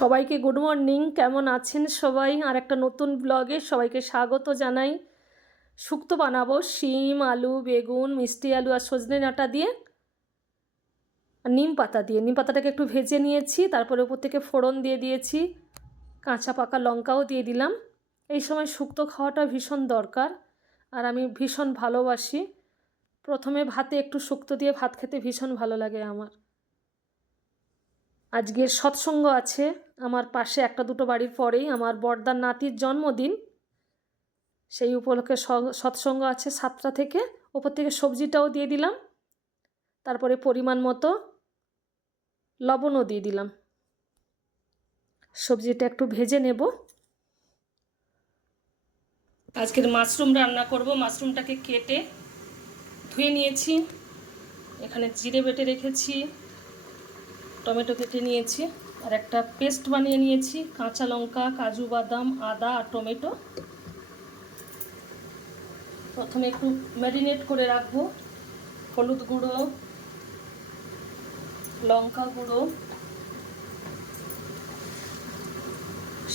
সবাইকে good morning. কেমন আছেন সবাই? আর একটা নতুন ব্লগে সবাইকে স্বাগত জানাই। শুক্তো বানাবো শিম, আলু, বেগুন, মিষ্টি আলু আর সজনে ডাঁটা দিয়ে আর নিম পাতা দিয়ে। নিম পাতাটাকে একটু ভেজে নিয়েছি, তারপরে উপর থেকে ফোড়ন দিয়ে দিয়েছি, কাঁচা পাকা লঙ্কাও দিয়ে দিলাম। এই সময় শুক্তো খাওয়াটা ভীষণ দরকার আর আমি ভীষণ ভালোবাসি। প্রথমে ভাতে একটু শুক্তো দিয়ে ভাত খেতে ভীষণ ভালো লাগে আমার। আজকের সৎসঙ্গ আছে আমার পাশে, একটা দুটো বাড়ির পরেই আমার বড়দার নাতির জন্মদিন। সেই উপলক্ষে সৎসঙ্গ আছে 7টা থেকে। ওপর থেকে সবজিটাও দিয়ে দিলাম, তারপরে পরিমাণ মতো লবণও দিয়ে দিলাম। সবজিটা একটু ভেজে নেব। আজকের মাশরুম রান্না করব। মাশরুমটাকে কেটে ধুয়ে নিয়েছি, এখানে জিরে বেটে রেখেছি, টমেটো কেটে নিয়েছি আর একটা পেস্ট বানিয়ে নিয়েছি, কাঁচা লঙ্কা, কাজু বাদাম, আদা আর টমেটো। প্রথমে একটু ম্যারিনেট করে রাখবো। হলুদ গুঁড়ো, লঙ্কা গুঁড়ো,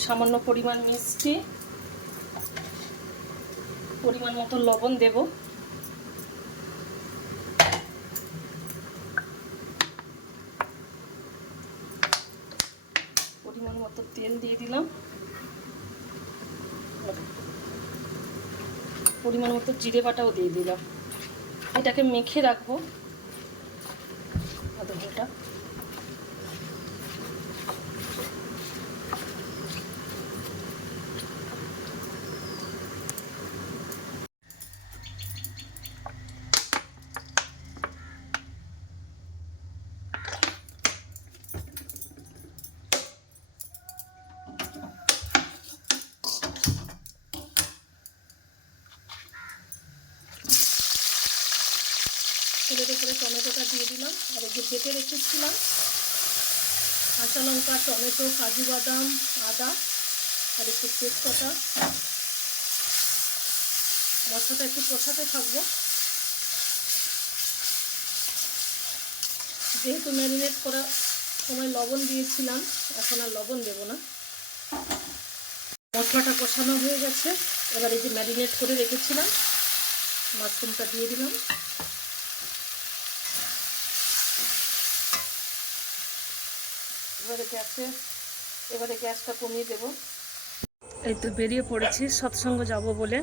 সামান্য পরিমাণ মিষ্টি, পরিমাণ মতো লবণ দেব। পরিমাণ মতো তেল দিয়ে দিলাম, পরিমাণ মতো জিরে বাটাও দিয়ে দিলাম। এটাকে মেখে রাখবো আধা ঘন্টা। তেলের উপরে টমেটোটা দিয়ে দিলাম আর এই যে বেটে রেখেছিলাম কাঁচা লঙ্কা, টমেটো, কাজু বাদাম, আদা আর একটু তেজপাতা, মশলাটা একটু কষাতে থাকবো। যেহেতু ম্যারিনেট করার সময় লবণ দিয়েছিলাম, এখন আর লবণ দেব না। মশলাটা কষানো হয়ে গেছে, এবার এই যে ম্যারিনেট করে রেখেছিলাম মাশরুমটা দিয়ে দিলাম। এবারে গ্যাসটা কমিয়ে দেব। এই তো বেরিয়ে পড়েছি সৎসঙ্গ যাব বলে।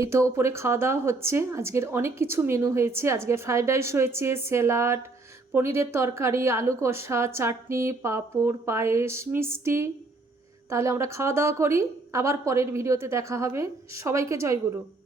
এই তো ওপরে খাওয়া দাওয়া হচ্ছে। আজকের অনেক কিছু মেনু হয়েছে। আজকে ফ্রাইড রাইস হয়েছে, স্যালাড, পনিরের তরকারি, আলু কষা, চাটনি, পাঁপড়, পায়েস, মিষ্টি। তাহলে আমরা খাওয়া দাওয়া করি, আবার পরের ভিডিওতে দেখা হবে। সবাইকে জয় গুরু।